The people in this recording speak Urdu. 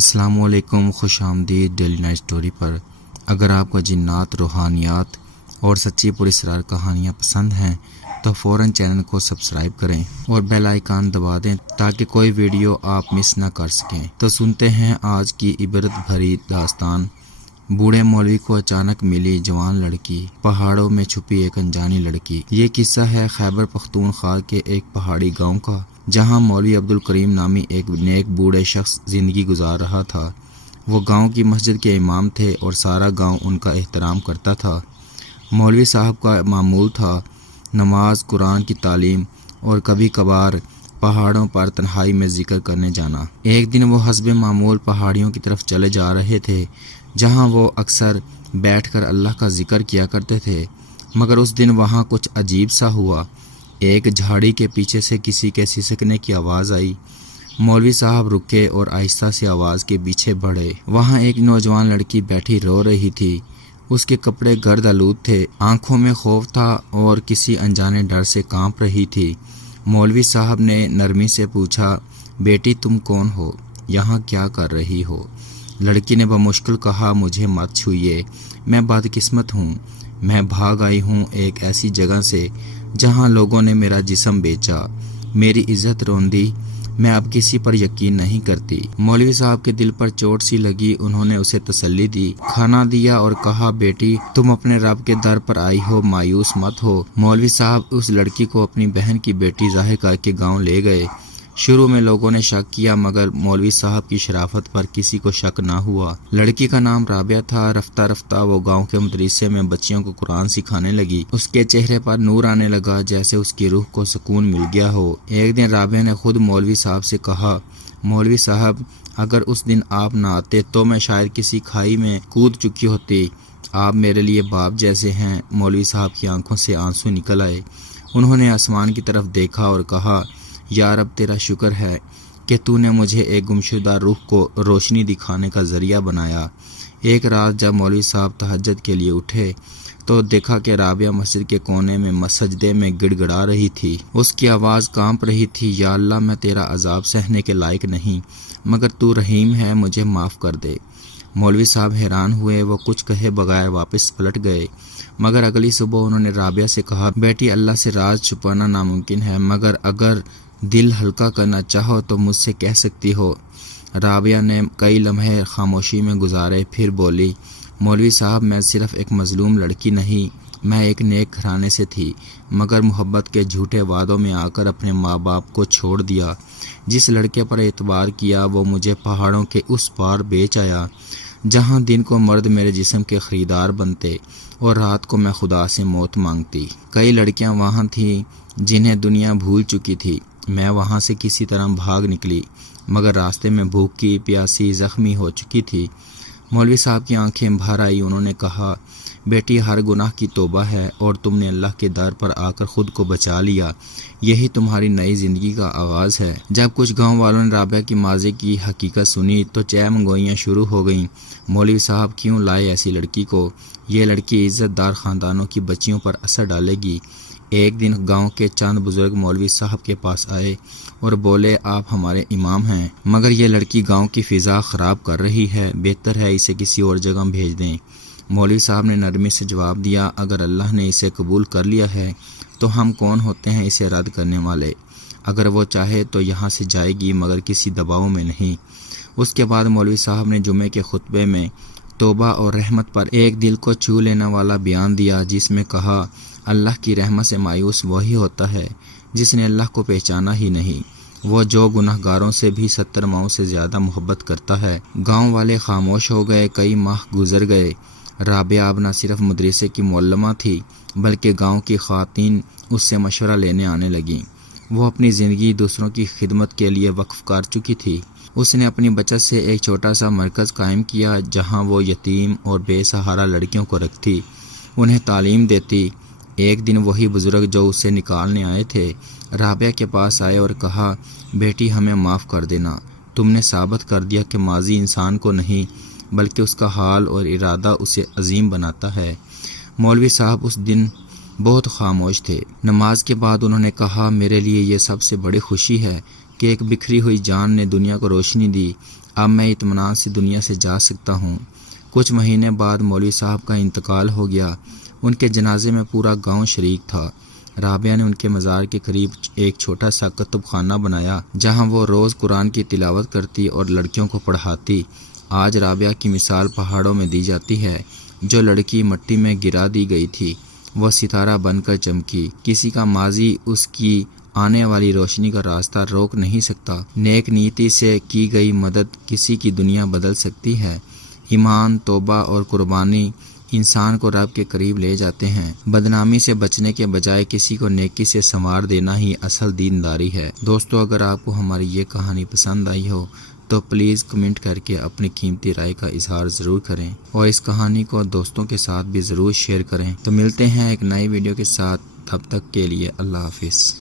السلام علیکم، خوش آمدید ڈیلی نائٹ سٹوری پر۔ اگر آپ کو جنات، روحانیات اور سچی پراسرار کہانیاں پسند ہیں تو فوراً چینل کو سبسکرائب کریں اور بیل آئیکن دبا دیں تاکہ کوئی ویڈیو آپ مس نہ کر سکیں۔ تو سنتے ہیں آج کی عبرت بھری داستان۔ بوڑھے مولوی کو اچانک ملی جوان لڑکی، پہاڑوں میں چھپی ایک انجانی لڑکی۔ یہ قصہ ہے خیبر پختونخوا کے ایک پہاڑی گاؤں کا، جہاں مولوی عبدالکریم نامی ایک نیک بوڑھے شخص زندگی گزار رہا تھا۔ وہ گاؤں کی مسجد کے امام تھے اور سارا گاؤں ان کا احترام کرتا تھا۔ مولوی صاحب کا معمول تھا نماز، قرآن کی تعلیم اور کبھی کبھار پہاڑوں پر تنہائی میں ذکر کرنے جانا۔ ایک دن وہ حسب معمول پہاڑیوں کی طرف چلے جا رہے تھے، جہاں وہ اکثر بیٹھ کر اللہ کا ذکر کیا کرتے تھے، مگر اس دن وہاں کچھ عجیب سا ہوا۔ ایک جھاڑی کے پیچھے سے کسی کے سسکنے کی آواز آئی۔ مولوی صاحب رکے اور آہستہ سے آواز کے پیچھے بڑھے۔ وہاں ایک نوجوان لڑکی بیٹھی رو رہی تھی۔ اس کے کپڑے گرد آلود تھے، آنکھوں میں خوف تھا اور کسی انجانے ڈر سے کانپ رہی تھی۔ مولوی صاحب نے نرمی سے پوچھا، بیٹی تم کون ہو؟ یہاں کیا کر رہی ہو؟ لڑکی نے بمشکل کہا، مجھے مت چھوئیے، میں بدقسمت ہوں، میں بھاگ آئی ہوں ایک ایسی جگہ سے جہاں لوگوں نے میرا جسم بیچا، میری عزت روندی، میں اب کسی پر یقین نہیں کرتی۔ مولوی صاحب کے دل پر چوٹ سی لگی۔ انہوں نے اسے تسلی دی، کھانا دیا اور کہا، بیٹی تم اپنے رب کے در پر آئی ہو، مایوس مت ہو۔ مولوی صاحب اس لڑکی کو اپنی بہن کی بیٹی ظاہر کر کے گاؤں لے گئے۔ شروع میں لوگوں نے شک کیا، مگر مولوی صاحب کی شرافت پر کسی کو شک نہ ہوا۔ لڑکی کا نام رابعہ تھا۔ رفتہ رفتہ وہ گاؤں کے مدرسے میں بچیوں کو قرآن سکھانے لگی۔ اس کے چہرے پر نور آنے لگا، جیسے اس کی روح کو سکون مل گیا ہو۔ ایک دن رابعہ نے خود مولوی صاحب سے کہا، مولوی صاحب اگر اس دن آپ نہ آتے تو میں شاید کسی کھائی میں کود چکی ہوتی۔ آپ میرے لیے باپ جیسے ہیں۔ مولوی صاحب کی آنکھوں سے آنسو نکل آئے۔ انہوں نے آسمان کی طرف دیکھا اور کہا، یا رب تیرا شکر ہے کہ تو نے مجھے ایک گمشدہ روح کو روشنی دکھانے کا ذریعہ بنایا۔ ایک رات جب مولوی صاحب تہجد کے لیے اٹھے تو دیکھا کہ رابعہ مسجد کے کونے میں سجدے میں گڑ گڑا رہی تھی۔ اس کی آواز کانپ رہی تھی، یا اللہ میں تیرا عذاب سہنے کے لائق نہیں، مگر تو رحیم ہے، مجھے معاف کر دے۔ مولوی صاحب حیران ہوئے، وہ کچھ کہے بغیر واپس پلٹ گئے۔ مگر اگلی صبح انہوں نے رابعہ سے کہا، بیٹی اللہ سے راز چھپانا ناممکن ہے، مگر اگر دل ہلکا کرنا چاہو تو مجھ سے کہہ سکتی ہو۔ رابعہ نے کئی لمحے خاموشی میں گزارے، پھر بولی، مولوی صاحب میں صرف ایک مظلوم لڑکی نہیں، میں ایک نیک گھرانے سے تھی، مگر محبت کے جھوٹے وعدوں میں آ کر اپنے ماں باپ کو چھوڑ دیا۔ جس لڑکے پر اعتبار کیا وہ مجھے پہاڑوں کے اس پار بیچ آیا، جہاں دن کو مرد میرے جسم کے خریدار بنتے اور رات کو میں خدا سے موت مانگتی۔ کئی لڑکیاں وہاں تھیں جنہیں دنیا بھول چکی تھی، میں وہاں سے کسی طرح بھاگ نکلی، مگر راستے میں بھوکی پیاسی زخمی ہو چکی تھی۔ مولوی صاحب کی آنکھیں بھر آئی۔ انہوں نے کہا، بیٹی ہر گناہ کی توبہ ہے اور تم نے اللہ کے در پر آ کر خود کو بچا لیا، یہی تمہاری نئی زندگی کا آغاز ہے۔ جب کچھ گاؤں والوں نے رابعہ کی ماضی کی حقیقت سنی تو چہ گوئیاں شروع ہو گئیں۔ مولوی صاحب کیوں لائے ایسی لڑکی کو؟ یہ لڑکی عزت دار خاندانوں کی بچیوں پر اثر ڈالے گی۔ ایک دن گاؤں کے چند بزرگ مولوی صاحب کے پاس آئے اور بولے، آپ ہمارے امام ہیں، مگر یہ لڑکی گاؤں کی فضا خراب کر رہی ہے، بہتر ہے اسے کسی اور جگہ بھیج دیں۔ مولوی صاحب نے نرمی سے جواب دیا، اگر اللہ نے اسے قبول کر لیا ہے تو ہم کون ہوتے ہیں اسے رد کرنے والے؟ اگر وہ چاہے تو یہاں سے جائے گی، مگر کسی دباؤ میں نہیں۔ اس کے بعد مولوی صاحب نے جمعے کے خطبے میں توبہ اور رحمت پر ایک دل کو چھو لینے والا بیان دیا، جس میں کہا، اللہ کی رحمت سے مایوس وہی ہوتا ہے جس نے اللہ کو پہچانا ہی نہیں، وہ جو گناہ گاروں سے بھی 70 ماؤں سے زیادہ محبت کرتا ہے۔ گاؤں والے خاموش ہو گئے۔ کئی ماہ گزر گئے۔ رابعہ اب نہ صرف مدرسے کی معلمہ تھی بلکہ گاؤں کی خواتین اس سے مشورہ لینے آنے لگیں۔ وہ اپنی زندگی دوسروں کی خدمت کے لیے وقف کر چکی تھی۔ اس نے اپنی بچت سے ایک چھوٹا سا مرکز قائم کیا جہاں وہ یتیم اور بے سہارا لڑکیوں کو رکھتی، انہیں تعلیم دیتی۔ ایک دن وہی بزرگ جو اسے نکالنے آئے تھے رابعہ کے پاس آئے اور کہا، بیٹی ہمیں معاف کر دینا، تم نے ثابت کر دیا کہ ماضی انسان کو نہیں بلکہ اس کا حال اور ارادہ اسے عظیم بناتا ہے۔ مولوی صاحب اس دن بہت خاموش تھے۔ نماز کے بعد انہوں نے کہا، میرے لیے یہ سب سے بڑی خوشی ہے کہ ایک بکھری ہوئی جان نے دنیا کو روشنی دی۔ اب میں اطمینان سے دنیا سے جا سکتا ہوں۔ کچھ مہینے بعد مولوی صاحب کا انتقال ہو گیا۔ ان کے جنازے میں پورا گاؤں شریک تھا۔ رابعہ نے ان کے مزار کے قریب ایک چھوٹا سا کتب خانہ بنایا جہاں وہ روز قرآن کی تلاوت کرتی اور لڑکیوں کو پڑھاتی۔ آج رابعہ کی مثال پہاڑوں میں دی جاتی ہے۔ جو لڑکی مٹی میں گرا دی گئی تھی وہ ستارہ بن کر چمکی۔ کسی کا ماضی اس کی آنے والی روشنی کا راستہ روک نہیں سکتا۔ نیک نیتی سے کی گئی مدد کسی کی دنیا بدل سکتی ہے۔ ایمان، توبہ اور قربانی انسان کو رب کے قریب لے جاتے ہیں۔ بدنامی سے بچنے کے بجائے کسی کو نیکی سے سنوار دینا ہی اصل دینداری ہے۔ دوستو، اگر آپ کو ہماری یہ کہانی پسند آئی ہو تو پلیز کمنٹ کر کے اپنی قیمتی رائے کا اظہار ضرور کریں اور اس کہانی کو دوستوں کے ساتھ بھی ضرور شیئر کریں۔ تو ملتے ہیں ایک نئی ویڈیو کے ساتھ، تب تک کے لیے اللہ حافظ۔